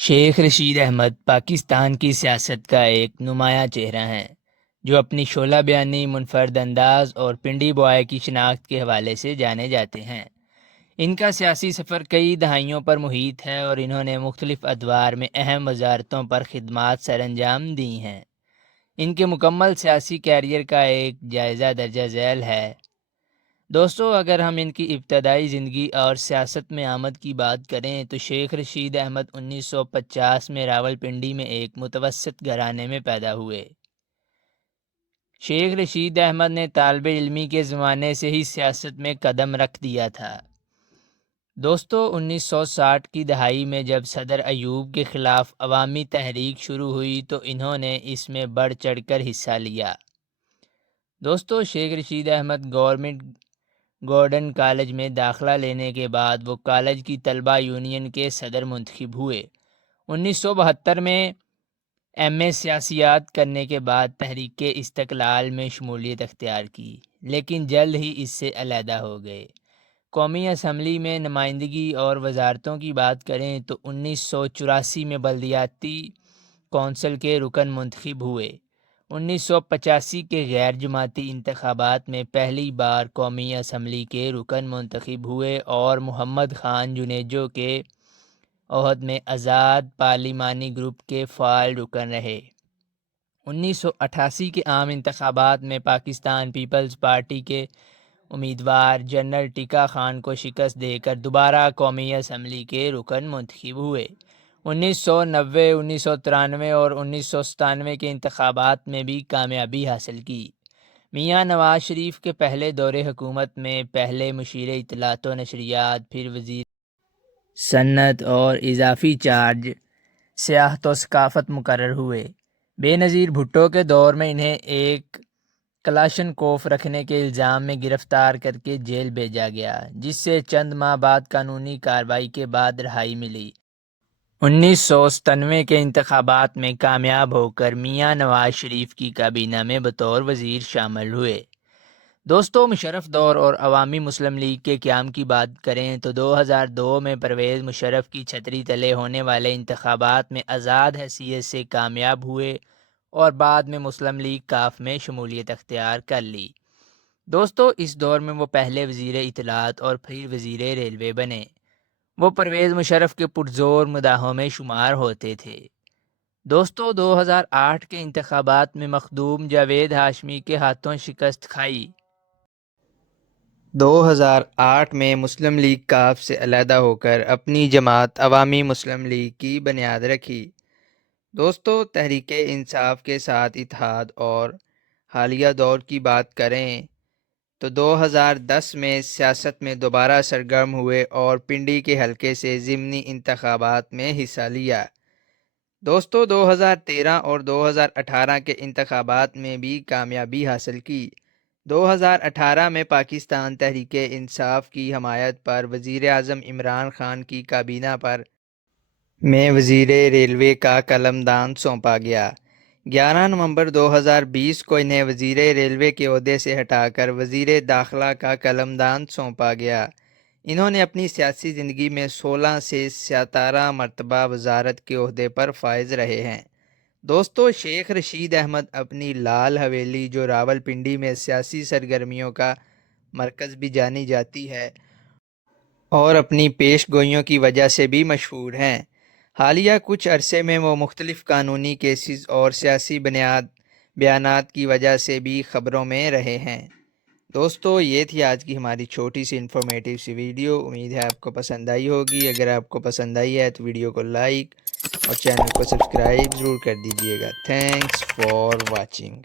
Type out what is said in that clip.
شیخ رشید احمد پاکستان کی سیاست کا ایک نمایاں چہرہ ہیں جو اپنی شعلہ بیانی، منفرد انداز اور پنڈی بوائے کی شناخت کے حوالے سے جانے جاتے ہیں۔ ان کا سیاسی سفر کئی دہائیوں پر محیط ہے اور انہوں نے مختلف ادوار میں اہم وزارتوں پر خدمات سر انجام دی ہیں۔ ان کے مکمل سیاسی کیریئر کا ایک جائزہ درجہ ذیل ہے۔ دوستو، اگر ہم ان کی ابتدائی زندگی اور سیاست میں آمد کی بات کریں تو شیخ رشید احمد 1950 میں راولپنڈی میں ایک متوسط گھرانے میں پیدا ہوئے۔ شیخ رشید احمد نے طالب علمی کے زمانے سے ہی سیاست میں قدم رکھ دیا تھا۔ دوستو، 1960 کی دہائی میں جب صدر ایوب کے خلاف عوامی تحریک شروع ہوئی تو انہوں نے اس میں بڑھ چڑھ کر حصہ لیا۔ دوستو، Sheikh Rashid Ahmed government Gordon college میں داخلہ لینے کے بعد وہ کالج کی طلبہ یونین کے صدر منتخب ہوئے۔ 1972 میں ایم اے سیاسیات کرنے کے بعد تحریک استقلال میں شمولیت اختیار کی، لیکن جلد ہی اس سے علیحدہ ہو گئے۔ قومی اسمبلی میں نمائندگی اور وزارتوں کی بات کریں تو 1984 میں بلدیاتی کونسل کے رکن منتخب ہوئے۔ 1985 کے غیر جماعتی انتخابات میں پہلی بار قومی اسمبلی کے رکن منتخب ہوئے اور محمد خان جنیجو کے عہد میں آزاد پارلیمانی گروپ کے فعال رکن رہے۔ 1988 کے عام انتخابات میں پاکستان پیپلز پارٹی کے امیدوار جنرل ٹیکا خان کو شکست دے کر دوبارہ قومی اسمبلی کے رکن منتخب ہوئے۔ 1990، 1993 اور 1997 کے انتخابات میں بھی کامیابی حاصل کی۔ میاں نواز شریف کے پہلے دور حکومت میں پہلے مشیر اطلاعات و نشریات، پھر وزیر صنعت اور اضافی چارج سیاحت و ثقافت مقرر ہوئے۔ بے نظیر بھٹو کے دور میں انہیں ایک کلاشن کوف رکھنے کے الزام میں گرفتار کر کے جیل بھیجا گیا، جس سے چند ماہ بعد قانونی کارروائی کے بعد رہائی ملی۔ 1997 کے انتخابات میں کامیاب ہو کر میاں نواز شریف کی کابینہ میں بطور وزیر شامل ہوئے۔ دوستو، مشرف دور اور عوامی مسلم لیگ کے قیام کی بات کریں تو 2002 میں پرویز مشرف کی چھتری تلے ہونے والے انتخابات میں آزاد حیثیت سے کامیاب ہوئے اور بعد میں مسلم لیگ کاف میں شمولیت اختیار کر لی۔ دوستو، اس دور میں وہ پہلے وزیر اطلاعات اور پھر وزیر ریلوے بنے۔ وہ پرویز مشرف کے پرزور مداحوں میں شمار ہوتے تھے۔ دوستو، 2008 کے انتخابات میں مخدوم جاوید ہاشمی کے ہاتھوں شکست کھائی۔ 2008 میں مسلم لیگ کاف سے علیحدہ ہو کر اپنی جماعت عوامی مسلم لیگ کی بنیاد رکھی۔ دوستو، تحریک انصاف کے ساتھ اتحاد اور حالیہ دور کی بات کریں تو 2010 میں سیاست میں دوبارہ سرگرم ہوئے اور پنڈی کے حلقے سے ضمنی انتخابات میں حصہ لیا۔ دوستو، 2013 اور 2018 کے انتخابات میں بھی کامیابی حاصل کی۔ 2018 میں پاکستان تحریک انصاف کی حمایت پر وزیر اعظم عمران خان کی کابینہ پر میں وزیر ریلوے کا قلمدان سونپا گیا۔ 11 نومبر 2020 کو انہیں وزیر ریلوے کے عہدے سے ہٹا کر وزیر داخلہ کا قلمدان سونپا گیا۔ انہوں نے اپنی سیاسی زندگی میں 16 سے 17 مرتبہ وزارت کے عہدے پر فائز رہے ہیں۔ دوستو، شیخ رشید احمد اپنی لال حویلی جو راولپنڈی میں سیاسی سرگرمیوں کا مرکز بھی جانی جاتی ہے اور اپنی پیش گوئیوں کی وجہ سے بھی مشہور ہیں۔ حالیہ کچھ عرصے میں وہ مختلف قانونی کیسز اور سیاسی بیانات کی وجہ سے بھی خبروں میں رہے ہیں۔ دوستو، یہ تھی آج کی ہماری چھوٹی سی انفارمیٹیو سی ویڈیو۔ امید ہے آپ کو پسند آئی ہوگی۔ اگر آپ کو پسند آئی ہے تو ویڈیو کو لائک اور چینل کو سبسکرائب ضرور کر دیجیے گا۔ Thanks for watching.